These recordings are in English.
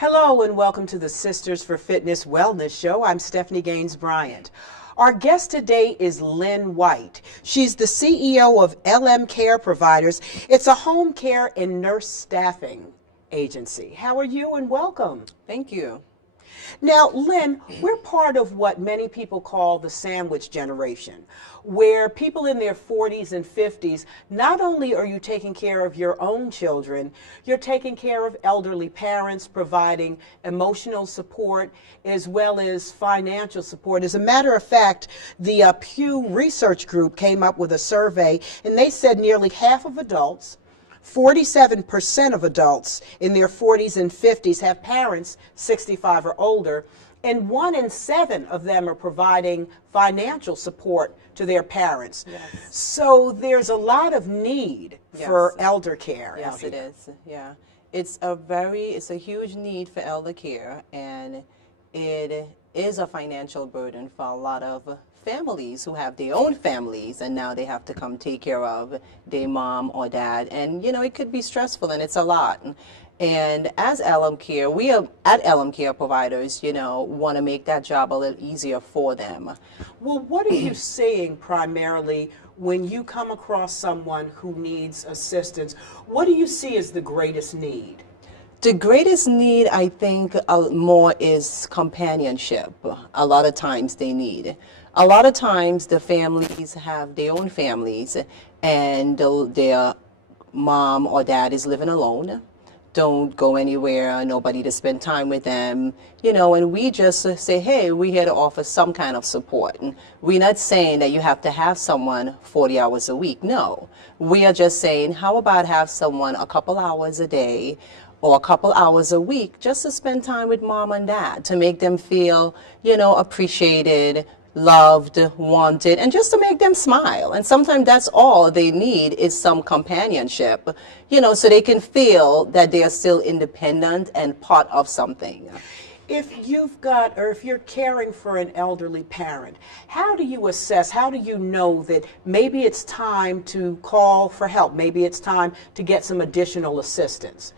Hello and welcome to the Sisters for Fitness Wellness Show. I'm Stephanie Gaines-Bryant. Our guest today is Lin White. She's the CEO of LM Care Providers. It's a home care and nurse staffing agency. How are you and welcome? Thank you. Now, Lin, we're part of what many people call the sandwich generation, where people in their 40s and 50s, not only are you taking care of your own children, you're taking care of elderly parents, providing emotional support as well as financial support. As a matter of fact, the Pew Research Group came up with a survey, and they said nearly half of adults, 47% of adults in their 40s and 50s have parents 65 or older, and 1 in 7 of them are providing financial support to their parents. Yes. So there's a lot of need for elder care. Yes, it is. Yeah. It's a huge need for elder care, and it is a financial burden for a lot of families who have their own families, and now they have to come take care of their mom or dad, and it could be stressful, and it's a lot. And as LM Care, we are at LM Care Providers, want to make that job a little easier for them. Well, what are you seeing primarily when you come across someone who needs assistance? What do you see as the greatest need? The greatest need, I think, more is companionship. A lot of times they need. A lot of times the families have their own families, and their mom or dad is living alone, don't go anywhere, nobody to spend time with them, and we just say, hey, we're here to offer some kind of support. And we're not saying that you have to have someone 40 hours a week. No, we are just saying, how about have someone a couple hours a day or a couple hours a week just to spend time with mom and dad, to make them feel, appreciated, loved, wanted, and just to make them smile. And sometimes that's all they need is some companionship, so they can feel that they are still independent and part of something. If you're caring for an elderly parent, how do you assess, how do you know that maybe it's time to call for help, maybe it's time to get some additional assistance?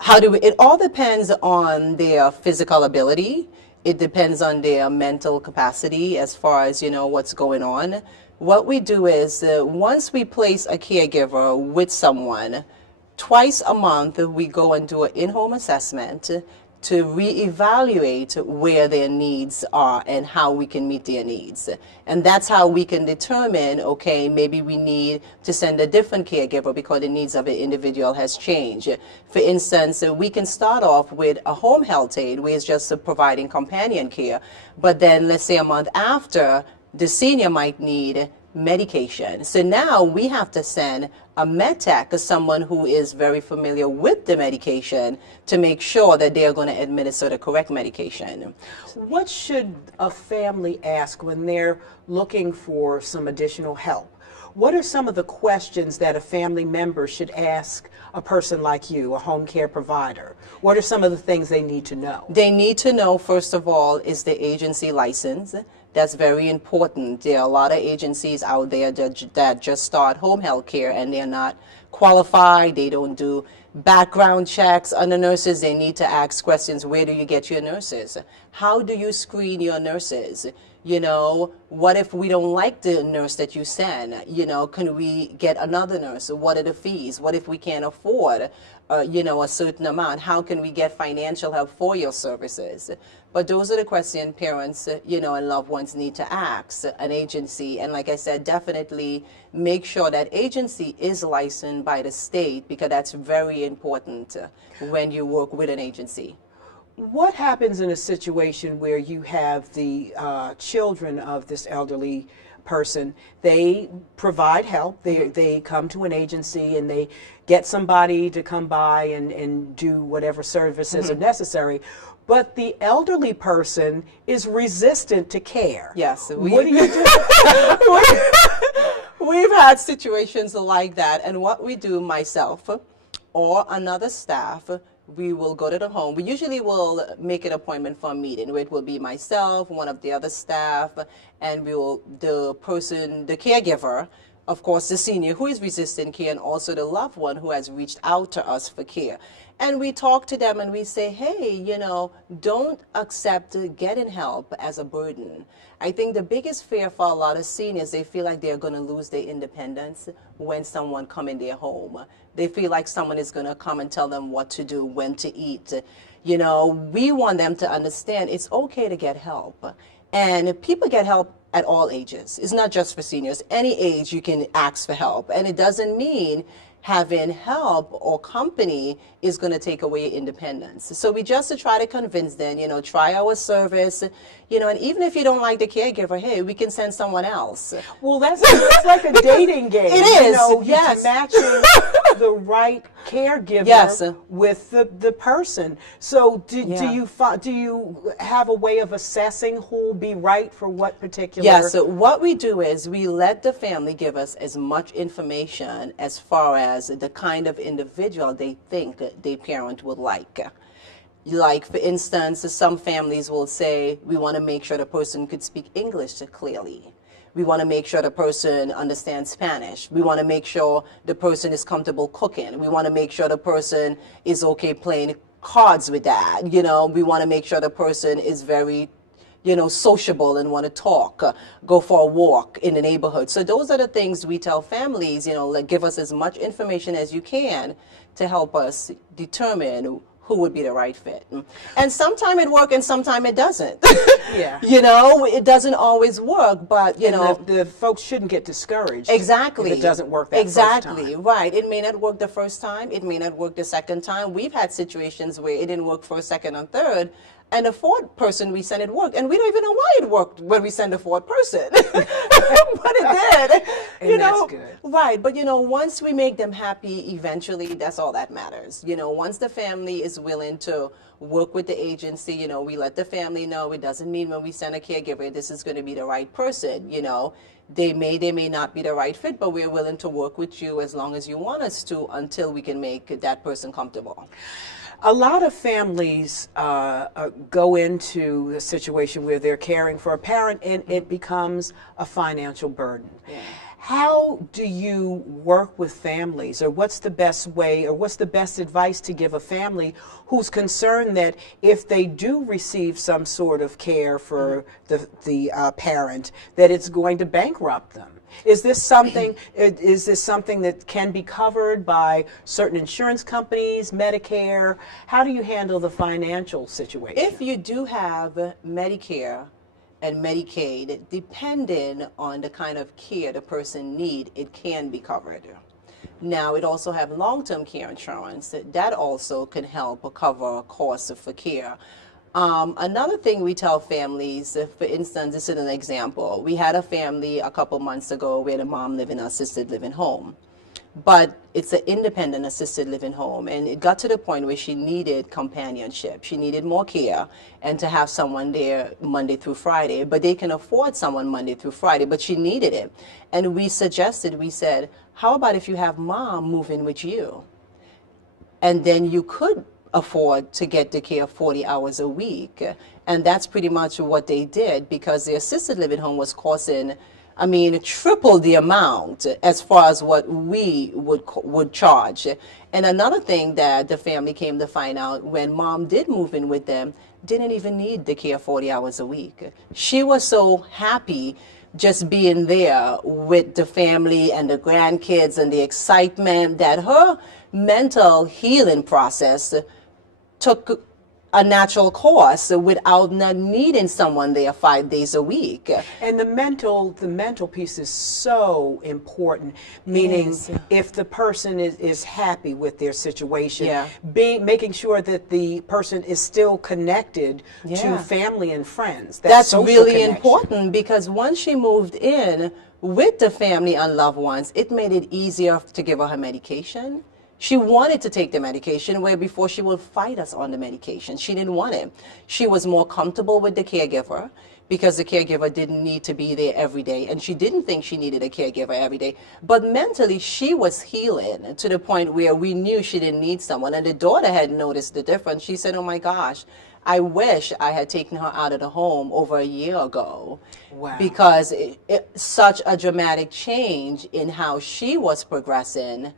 It all depends on their physical ability. It depends on their mental capacity as far as, what's going on. What we do is once we place a caregiver with someone, twice a month we go and do an in-home assessment to reevaluate where their needs are and how we can meet their needs. And that's how we can determine, okay, maybe we need to send a different caregiver because the needs of an individual has changed. For instance, we can start off with a home health aide, where it's just providing companion care. But then let's say a month after, the senior might need medication. So now we have to send a med tech, someone who is very familiar with the medication, to make sure that they are going to administer the correct medication. What should a family ask when they're looking for some additional help? What are some of the questions that a family member should ask a person like you, a home care provider? What are some of the things they need to know? They need to know, first of all, is the agency license. That's very important. There are a lot of agencies out there that just start home health care, and they're not qualified. They don't do background checks on the nurses. They need to ask questions. Where do you get your nurses? How do you screen your nurses? What if we don't like the nurse that you send? Can we get another nurse? What are the fees? What if we can't afford, a certain amount? How can we get financial help for your services? But those are the questions parents, and loved ones need to ask an agency. And like I said, definitely make sure that agency is licensed by the state, because that's very important when you work with an agency. What happens in a situation where you have the children of this elderly person? They provide help. They come to an agency and they get somebody to come by and do whatever services are necessary. But the elderly person is resistant to care. Yes. What do you do? We've had situations like that. And what we do, myself or another staff, we will go to the home. We usually will make an appointment for a meeting, where it will be myself, one of the other staff, and the caregiver of course, the senior who is resisting care, and also the loved one who has reached out to us for care. And we talk to them and we say, hey, you know, don't accept getting help as a burden. I think the biggest fear for a lot of seniors, they feel like they're going to lose their independence when someone come in their home. They feel like someone is going to come and tell them what to do, when to eat. You know, we want them to understand it's okay to get help. And people get help at all ages. It's not just for seniors. Any age you can ask for help. And it doesn't mean having help or company is going to take away independence. So we just to try to convince them, you know, try our service, you know, and even if you don't like the caregiver, hey, we can send someone else. Well, it's like a dating game. It is, you know, yes. Matching the right caregiver Yes. with the person. So do you have a way of assessing who will be right for what particular? Yes, so what we do is we let the family give us as much information as far as the kind of individual they think their parent would like. Like, for instance, some families will say, we want to make sure the person could speak English clearly. We want to make sure the person understands Spanish. We want to make sure the person is comfortable cooking. We want to make sure the person is okay playing cards with dad. You know, we want to make sure the person is very, you know, sociable and want to talk, go for a walk in the neighborhood. So those are the things we tell families, you know, like, give us as much information as you can to help us determine who would be the right fit. And sometimes it works and sometimes it doesn't. Yeah. You know, it doesn't always work, but, you know. The folks shouldn't get discouraged. Exactly. If it doesn't work that first Exactly, time. right. It may not work the first time. It may not work the second time. We've had situations where it didn't work first, second, and third. And the fourth person we sent, it worked. And we don't even know why it worked when we sent the fourth person. But it did. And you know, that's good. Right. But, you know, once we make them happy, eventually, that's all that matters. You know, once the family is willing to work with the agency, you know, we let the family know. It doesn't mean when we send a caregiver, this is going to be the right person. You know, they may not be the right fit, but we're willing to work with you as long as you want us to until we can make that person comfortable. A lot of families go into a situation where they're caring for a parent and it becomes a financial burden. Yeah. How do you work with families, or what's the best way, or what's the best advice to give a family who's concerned that if they do receive some sort of care for the parent, that it's going to bankrupt them? Is this something that can be covered by certain insurance companies, Medicare? How do you handle the financial situation? If you do have Medicare and Medicaid, depending on the kind of care the person needs, it can be covered. Now, it also have long-term care insurance that also can help cover costs for care. Another thing we tell families, for instance, this is an example. We had a family a couple months ago where the mom lived in an assisted living home. But it's an independent assisted living home, and it got to the point where she needed companionship. She needed more care and to have someone there Monday through Friday. But they can afford someone Monday through Friday, but she needed it. And we said, how about if you have mom move in with you? And then you could afford to get the care 40 hours a week. And that's pretty much what they did, because the assisted living home was costing, I mean, triple the amount as far as what we would charge. And another thing that the family came to find out, when mom did move in with them, didn't even need the care 40 hours a week. She was so happy just being there with the family and the grandkids and the excitement that her mental healing process took a natural course without not needing someone there 5 days a week. And the mental piece is so important, meaning Yes. if the person is happy with their situation, Yeah. making sure that the person is still connected to Yeah. family and friends. That's social really connection. important, because once she moved in with the family and loved ones, it made it easier to give her medication. She wanted to take the medication, where before she would fight us on the medication. She didn't want it. She was more comfortable with the caregiver, because the caregiver didn't need to be there every day, and she didn't think she needed a caregiver every day. But mentally, she was healing to the point where we knew she didn't need someone. And the daughter had noticed the difference. She said, oh my gosh, I wish I had taken her out of the home over a year ago. Wow. Because such a dramatic change in how she was progressing,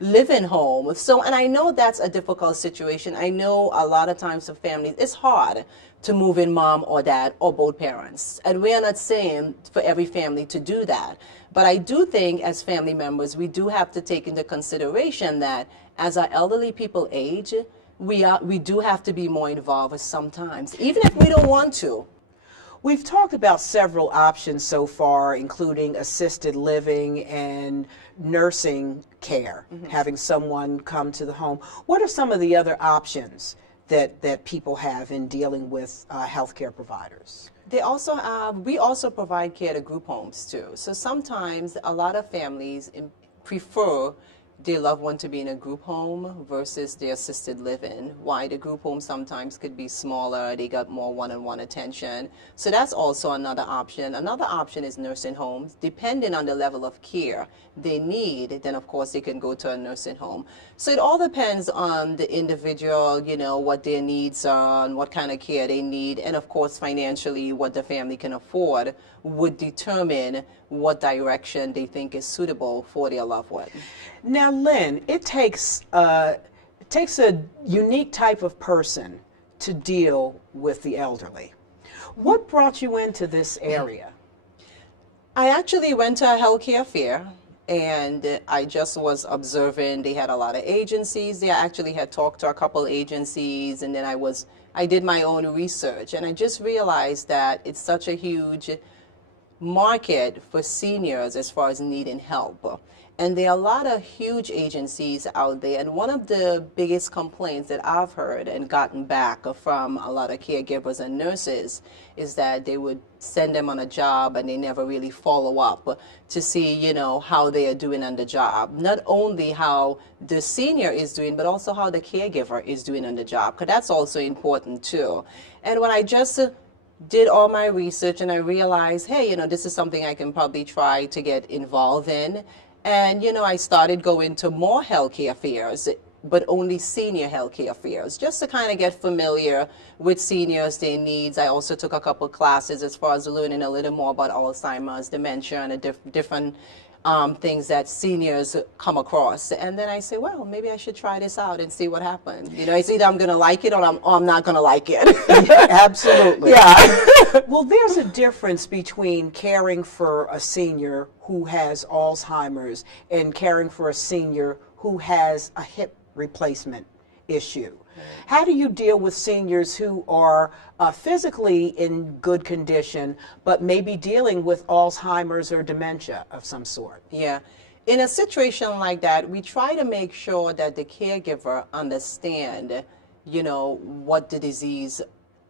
living home. So, and I know that's a difficult situation. I know a lot of times for families, it's hard to move in mom or dad or both parents. And we are not saying for every family to do that. But I do think as family members, we do have to take into consideration that as our elderly people age, we do have to be more involved sometimes, even if we don't want to. We've talked about several options so far, including assisted living and nursing care, having someone come to the home. What are some of the other options that people have in dealing with healthcare providers? They also have, we also provide care to group homes too. So sometimes a lot of families prefer their loved one to be in a group home versus their assisted living. Why? The group home sometimes could be smaller, they got more one-on-one attention. So that's also another option. Another option is nursing homes. Depending on the level of care they need, then of course they can go to a nursing home. So it all depends on the individual, you know, what their needs are, and what kind of care they need, and of course financially what the family can afford would determine what direction they think is suitable for their loved one. Now, Lynn, it takes a unique type of person to deal with the elderly. What brought you into this area? I actually went to a healthcare fair, and I just was observing. They had a lot of agencies. They actually had talked to a couple agencies, and then I did my own research, and I just realized that it's such a huge market for seniors as far as needing help. And there are a lot of huge agencies out there, and one of the biggest complaints that I've heard and gotten back from a lot of caregivers and nurses is that they would send them on a job and they never really follow up to see, you know, how they are doing on the job. Not only how the senior is doing, but also how the caregiver is doing on the job, because that's also important too. And when I just did all my research and I realized, hey, you know, this is something I can probably try to get involved in. And, you know, I started going to more healthcare fairs, but only senior healthcare fairs, just to kind of get familiar with seniors, their needs. I also took a couple classes as far as learning a little more about Alzheimer's, dementia, and the different things that seniors come across. And then I say, well, maybe I should try this out and see what happens. You know, it's either I'm going to like it or I'm not going to like it. Yeah, absolutely. Yeah. Well, there's a difference between caring for a senior who has Alzheimer's and caring for a senior who has a hip replacement issue. How do you deal with seniors who are physically in good condition, but maybe dealing with Alzheimer's or dementia of some sort? Yeah. In a situation like that, we try to make sure that the caregiver understand, you know, what the disease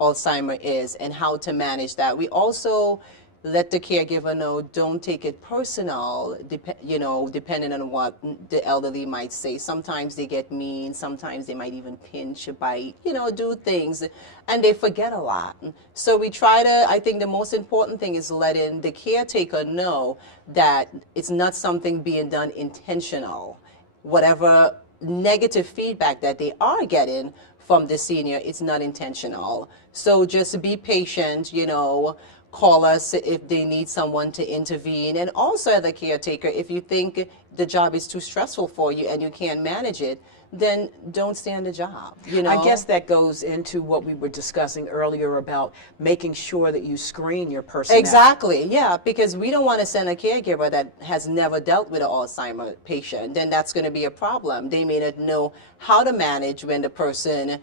Alzheimer is and how to manage that. We also let the caregiver know, don't take it personal, you know, depending on what the elderly might say. Sometimes they get mean, sometimes they might even pinch, bite, you know, do things, and they forget a lot. So we try to, I think the most important thing is letting the caretaker know that it's not something being done intentional. Whatever negative feedback that they are getting from the senior, it's not intentional. So just be patient, you know, call us if they need someone to intervene. And also as a caretaker, if you think the job is too stressful for you and you can't manage it, then don't stay on the job. You know? I guess that goes into what we were discussing earlier about making sure that you screen your personnel. Exactly, yeah, because we don't want to send a caregiver that has never dealt with an Alzheimer's patient. Then that's going to be a problem. They may not know how to manage when the person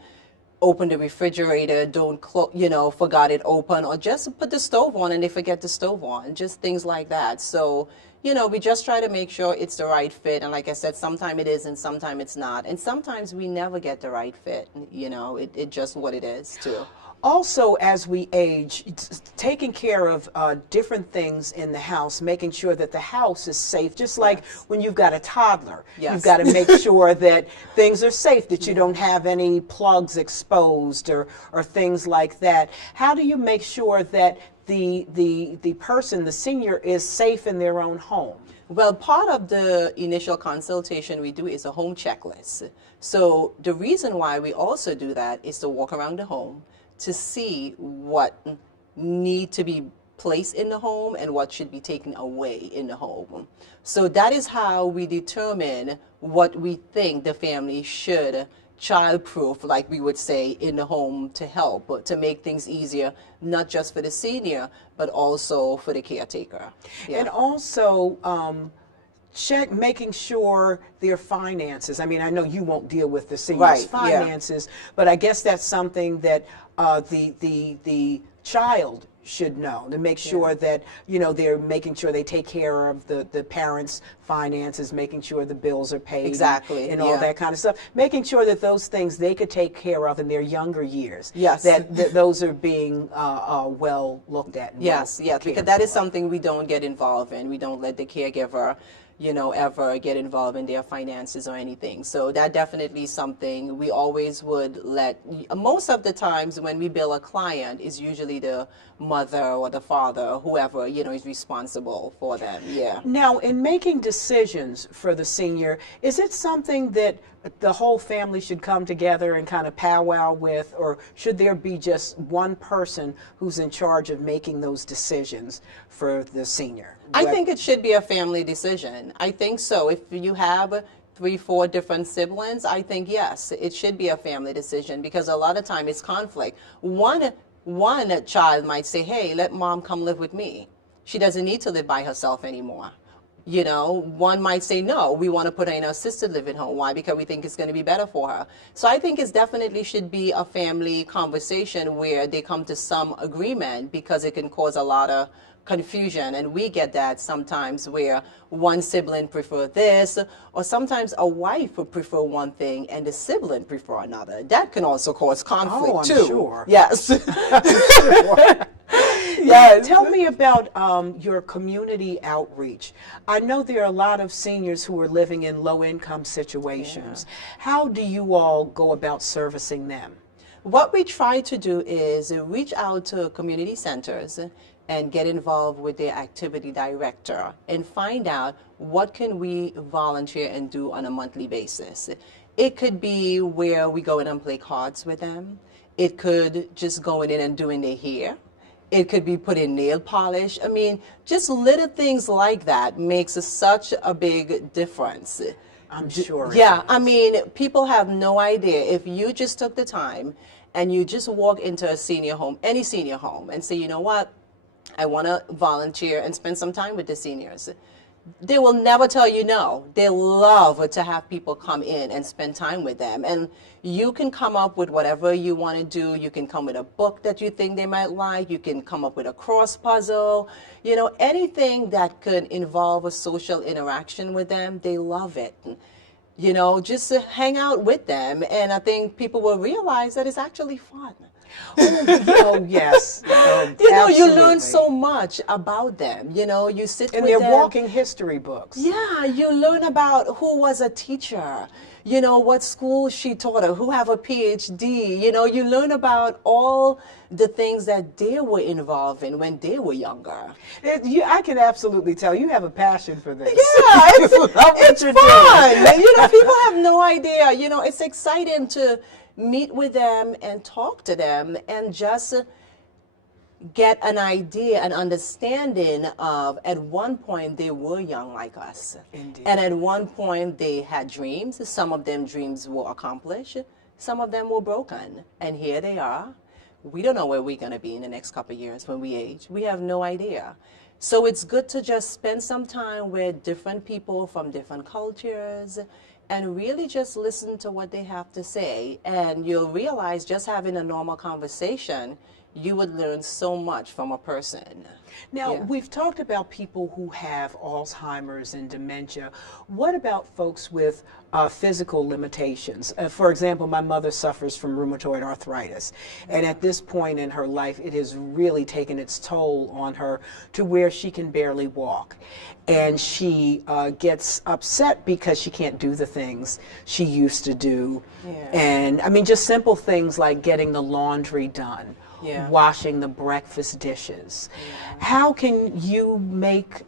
open the refrigerator, forgot it open, or just put the stove on and they forget the stove on, just things like that. So, you know, we just try to make sure it's the right fit. And like I said, sometimes it is and sometimes it's not. And sometimes we never get the right fit, you know, it just what it is too. Also, as we age, taking care of different things in the house, making sure that the house is safe, just like yes. when you've got a toddler. Yes. You've got to make sure that things are safe, that you don't have any plugs exposed or things like that. How do you make sure that the person, the senior, is safe in their own home? Well, part of the initial consultation we do is a home checklist. So the reason why we also do that is to walk around the home, to see what need to be placed in the home and what should be taken away in the home. So that is how we determine what we think the family should child-proof, like we would say, in the home to help, but to make things easier, not just for the senior, but also for the caretaker. Yeah. And also, making sure their finances. I mean, I know you won't deal with the senior's finances, but I guess that's something that the child should know, to make sure that, you know, they're making sure they take care of the parents' finances, making sure the bills are paid, and all that kind of stuff, making sure that those things they could take care of in their younger years, that those are being well looked at. And because that is something we don't get involved in. We don't let the caregiver, you know, ever get involved in their finances or anything. So that definitely is something we always would let. Most of the times when we bill a client, is usually the mother or the father, or whoever, you know, is responsible for them. Yeah. Now, in making decisions for the senior, is it something that the whole family should come together and kind of powwow with, or should there be just one person who's in charge of making those decisions for the senior? I think it should be a family decision. I think so. If you have 3, 4 different siblings, I think yes, it should be a family decision, because a lot of time it's conflict. One child might say, hey, let mom come live with me. She doesn't need to live by herself anymore. You know, one might say, no, we want to put her in a assisted living home. Why? Because we think it's going to be better for her. So I think it definitely should be a family conversation where they come to some agreement, because it can cause a lot of confusion. And we get that sometimes, where one sibling prefer this, or sometimes a wife would prefer one thing and the sibling prefer another. That can also cause conflict too. Sure. Yes. Yes. Tell me about your community outreach. I know there are a lot of seniors who are living in low-income situations. How do you all go about servicing them? What we try to do is reach out to community centers and get involved with their activity director and find out what can we volunteer and do on a monthly basis. It could be where we go in and play cards with them. It could just going in and doing their hair. It could be putting nail polish. I mean, just little things like that makes such a big difference. I'm sure. Yeah, I mean, people have no idea. If you just took the time and you just walk into a senior home, any senior home, and say, you know what, I want to volunteer and spend some time with the seniors. They will never tell you no. They love to have people come in and spend time with them. And you can come up with whatever you want to do. You can come with a book that you think they might like. You can come up with a cross puzzle. You know, anything that could involve a social interaction with them, they love it. You know, just to hang out with them. And I think people will realize that it's actually fun. Oh, yes. You know, you learn so much about them. You know, you sit with them. And they're walking history books. Yeah, you learn about who was a teacher, you know, what school she taught her, who have a PhD. You know, you learn about all the things that they were involved in when they were younger. I can absolutely tell you have a passion for this. Yeah, it's fun. You know, people have no idea. You know, it's exciting to meet with them and talk to them and just get an idea, an understanding of, at one point they were young like us. Indeed. And at one point they had dreams. Some of them dreams were accomplished. Some of them were broken. And here they are. We don't know where we're going to be in the next couple of years when we age. We have no idea. So it's good to just spend some time with different people from different cultures and really just listen to what they have to say. And you'll realize, just having a normal conversation, you would learn so much from a person. Now, we've talked about people who have Alzheimer's and dementia. What about folks with physical limitations? For example, my mother suffers from rheumatoid arthritis. And at this point in her life, it has really taken its toll on her to where she can barely walk. And she gets upset because she can't do the things she used to do. And I mean, just simple things like getting the laundry done. Washing the breakfast dishes. How can you make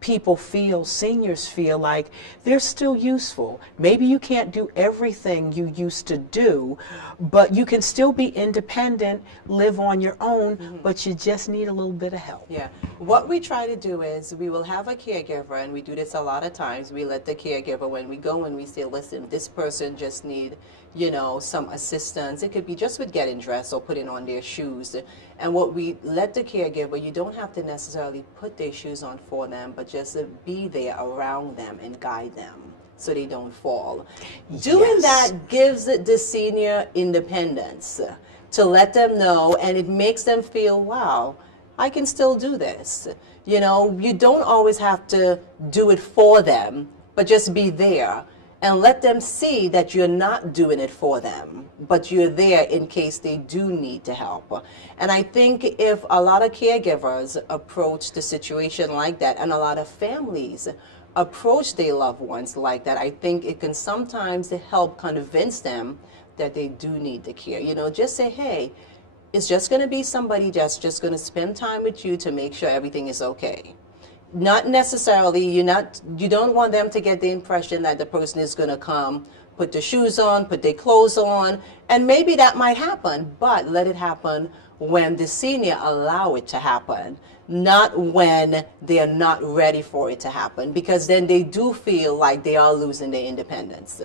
people feel, seniors feel like they're still useful. Maybe you can't do everything you used to do, but you can still be independent, live on your own, but you just need a little bit of help. Yeah. What we try to do is we will have a caregiver, and we do this a lot of times. We let the caregiver, when we go and we say, listen, this person just need, you know, some assistance. It could be just with getting dressed or putting on their shoes. And what we let the caregiver, you don't have to necessarily put their shoes on for them, but just be there around them and guide them so they don't fall. Doing that gives the senior independence to let them know, and it makes them feel, wow, I can still do this. You know, you don't always have to do it for them, but just be there and let them see that you're not doing it for them, but you're there in case they do need to help. And I think if a lot of caregivers approach the situation like that, and a lot of families approach their loved ones like that, I think it can sometimes help convince them that they do need the care. You know, just say, hey, it's just going to be somebody that's just going to spend time with you to make sure everything is okay. Not necessarily, you don't want them to get the impression that the person is going to come, put the shoes on, put their clothes on, and maybe that might happen, but let it happen when the senior allow it to happen, not when they're not ready for it to happen, because then they do feel like they are losing their independence.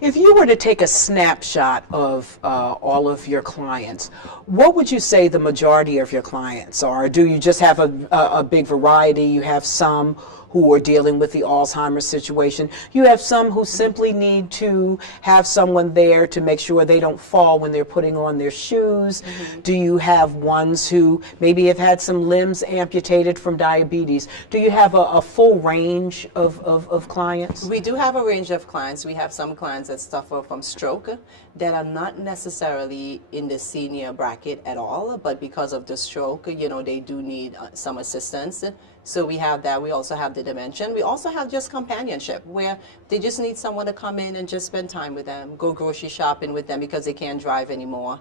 If you were to take a snapshot of all of your clients, what would you say the majority of your clients are? Do you just have a big variety? You have some who are dealing with the Alzheimer's situation. You have some who simply need to have someone there to make sure they don't fall when they're putting on their shoes. Do you have ones who maybe have had some limbs amputated from diabetes? Do you have a full range of clients? We do have a range of clients. We have some clients that suffer from stroke that are not necessarily in the senior bracket at all, but because of the stroke, you know, they do need some assistance. So we have that. We also have the dementia. We also have just companionship, where they just need someone to come in and just spend time with them, go grocery shopping with them because they can't drive anymore.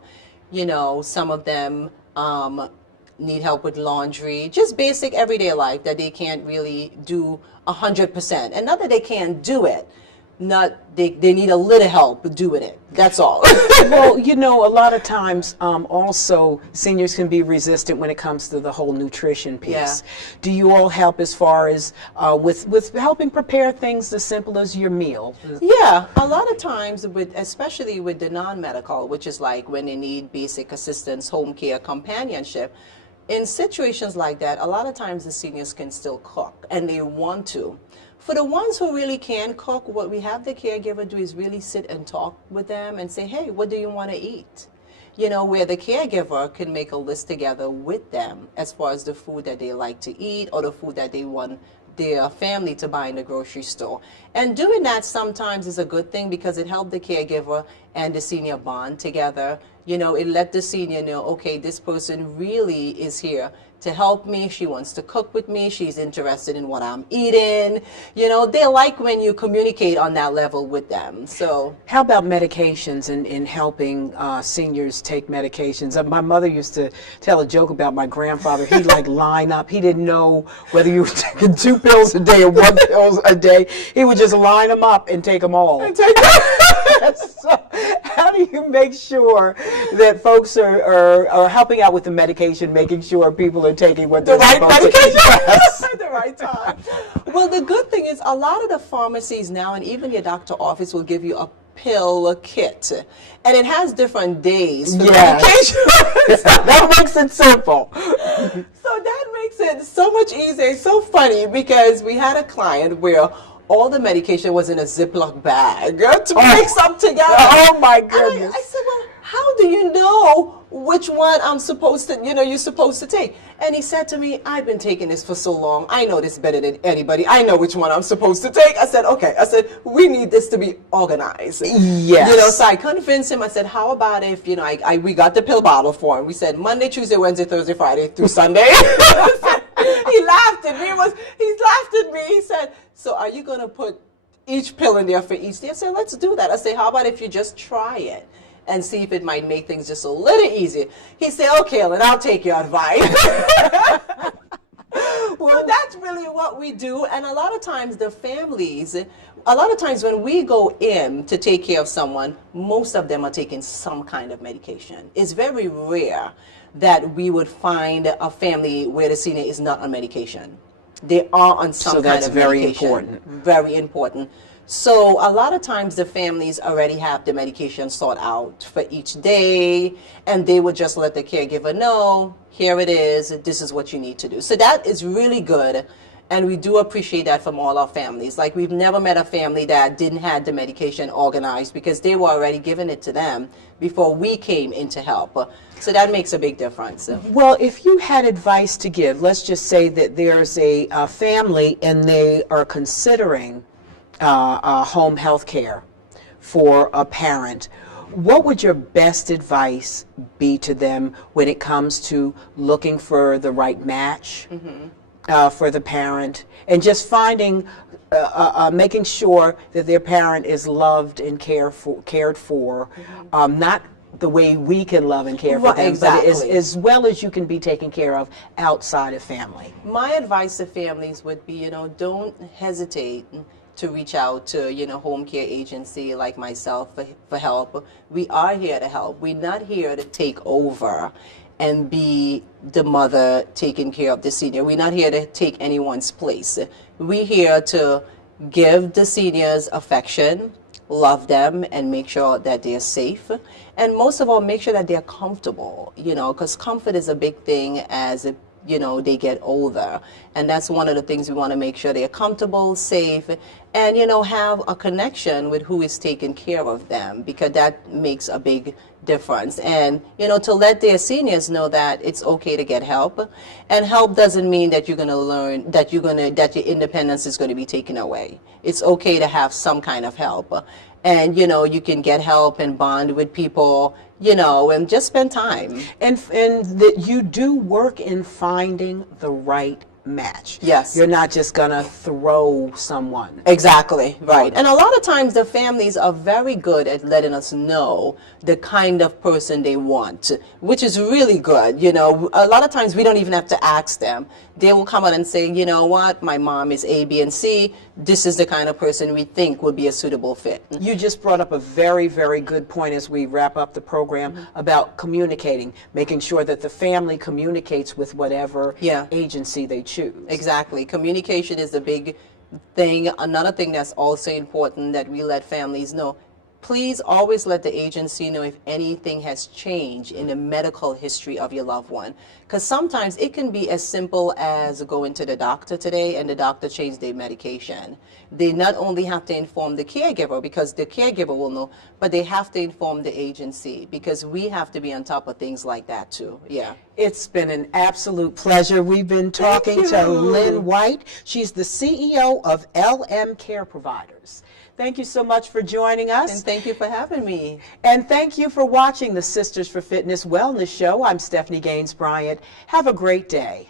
You know, some of them need help with laundry, just basic everyday life that they can't really do 100%. And not that they can't do it, they need a little help doing it. That's all. Well, you know, a lot of times also seniors can be resistant when it comes to the whole nutrition piece. Yeah. Do you all help as far as with helping prepare things as simple as your meal? Yeah, a lot of times, especially with the non-medical, which is like when they need basic assistance, home care, companionship, in situations like that, a lot of times the seniors can still cook, and they want to. For the ones who really can cook, what we have the caregiver do is really sit and talk with them and say, hey, what do you want to eat? You know, where the caregiver can make a list together with them as far as the food that they like to eat or the food that they want their family to buy in the grocery store. And doing that sometimes is a good thing because it helped the caregiver and the senior bond together. You know, it let the senior know, okay, this person really is here to help me. She wants to cook with me. She's interested in what I'm eating. You know, they like when you communicate on that level with them. So, how about medications and in helping seniors take medications? My mother used to tell a joke about my grandfather. He'd like line up. He didn't know whether you were taking 2 pills a day or 1 pill a day. He would just line them up and take them all. So, how do you make sure that folks are helping out with the medication, making sure people are taking what they're supposed to take at the right time? Well, the good thing is a lot of the pharmacies now, and even your doctor office, will give you a pill kit, and it has different days for medication. That makes it simple. So that makes it so much easier. It's so funny because we had a client where all the medication was in a Ziploc bag to mix up together. Oh my goodness. I said, well, how do you know which one I'm supposed to, you're supposed to take? And he said to me, I've been taking this for so long. I know this better than anybody. I know which one I'm supposed to take. I said, okay. I said, we need this to be organized. Yes. So I convinced him. I said, how about if, we got the pill bottle for him. We said Monday, Tuesday, Wednesday, Thursday, Friday through Sunday. He laughed at me. He laughed at me. He said, so are you going to put each pill in there for each day? I said, let's do that. I said, how about if you just try it and see if it might make things just a little easier? He said, okay, Lynn, I'll take your advice. Well, that's really what we do. And a lot of times the families, a lot of times when we go in to take care of someone, most of them are taking some kind of medication. It's very rare that we would find a family where the senior is not on medication. They are on some kind of medication. So that's very important. Very important. So a lot of times the families already have the medication sought out for each day, and they would just let the caregiver know, here it is, this is what you need to do. So that is really good, and we do appreciate that from all our families. Like, we've never met a family that didn't have the medication organized because they were already giving it to them before we came in to help. So that makes a big difference. Well, if you had advice to give, let's just say that there's a family and they are considering home health care for a parent, what would your best advice be to them when it comes to looking for the right match for the parent, and just finding, making sure that their parent is loved and cared for, not the way we can love and care for them, exactly, but as well as you can be taken care of outside of family? My advice to families would be, don't hesitate to reach out to, home care agency like myself for help. We are here to help. We're not here to take over and be the mother taking care of the senior. We're not here to take anyone's place. We're here to give the seniors affection, love them, and make sure that they're safe. And most of all, make sure that they're comfortable, because comfort is a big thing as they get older. And that's one of the things we want to make sure they're comfortable, safe, and, have a connection with who is taking care of them, because that makes a big difference. And, to let their seniors know that it's okay to get help. And help doesn't mean that you're going to learn, that your independence is going to be taken away. It's okay to have some kind of help. And, you can get help and bond with people, and just spend time. And that you do work in finding the right match. Yes. You're not just going to throw someone. Exactly, right. And a lot of times the families are very good at letting us know the kind of person they want, which is really good. A lot of times we don't even have to ask them. They will come out and say, you know what, my mom is A, B, and C. This is the kind of person we think would be a suitable fit. You just brought up a very, very good point as we wrap up the program about communicating, making sure that the family communicates with whatever agency they choose. Exactly. Communication is a big thing. Another thing that's also important that we let families know, please always let the agency know if anything has changed in the medical history of your loved one. Because sometimes it can be as simple as going to the doctor today and the doctor changed their medication. They not only have to inform the caregiver, because the caregiver will know, but they have to inform the agency, because we have to be on top of things like that too. Yeah. It's been an absolute pleasure. We've been talking to Lin White. She's the CEO of LM Care Providers. Thank you so much for joining us. And thank you for having me. And thank you for watching the Sisters for Fitness Wellness Show. I'm Stephanie Gaines-Bryant. Have a great day.